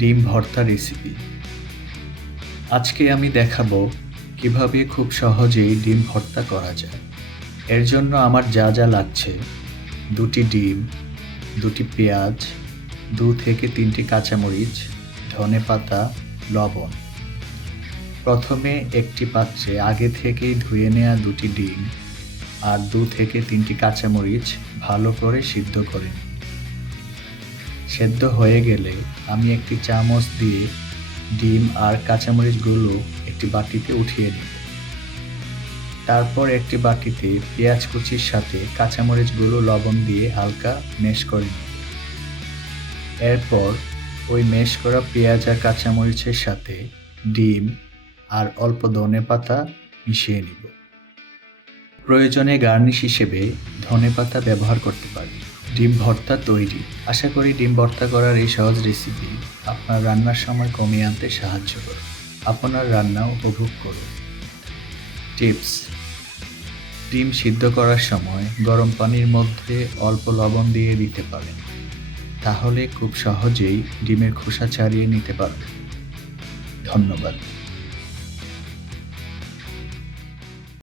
ডিম ভর্তা রেসিপি। আজকে আমি দেখাবো কিভাবে খুব সহজেই ডিম ভর্তা করা যায়। এর জন্য আমার যা যা লাগছে: ২টি ডিম, ২টি পেঁয়াজ, ২ থেকে ৩টি কাঁচামরিচ, ধনেপাতা, লবণ। প্রথমে একটি পাত্রে আগে থেকেই ধুয়ে নেওয়া ২টি ডিম আর ২ থেকে ৩টি কাঁচামরিচ ভালো করে সিদ্ধ করে নিই। সেদ্ধ হয়ে গেলে আমি একটি চামচ দিয়ে ডিম আর কাঁচামরিচগুলো একটি বাটিতে উঠিয়ে নিব। তারপর একটি বাটিতে পেঁয়াজ কুচির সাথে কাঁচামরিচগুলো লবণ দিয়ে হালকা ম্যাশ করে নিব। এরপর ওই ম্যাশ করা পেঁয়াজ আর কাঁচামরিচের সাথে ডিম আর অল্প ধনেপাতা মিশিয়ে নিব। প্রয়োজনে গার্নিশ হিসেবে ধনেপাতা ব্যবহার করতে পারি। ডিম ভর্তা তৈরি। আশা করি ডিম ভর্তা করার এই সহজ রেসিপি আপনার রান্নার সময় কমিয়ে আনতে সাহায্য করে। আপনার রান্না উপভোগ করুন। টিপস: ডিম সিদ্ধ করার সময় গরম পানির মধ্যে অল্প লবণ দিয়ে দিতে পারেন, তাহলে খুব সহজেই ডিমের খোসা ছাড়িয়ে নিতে পারবেন। ধন্যবাদ।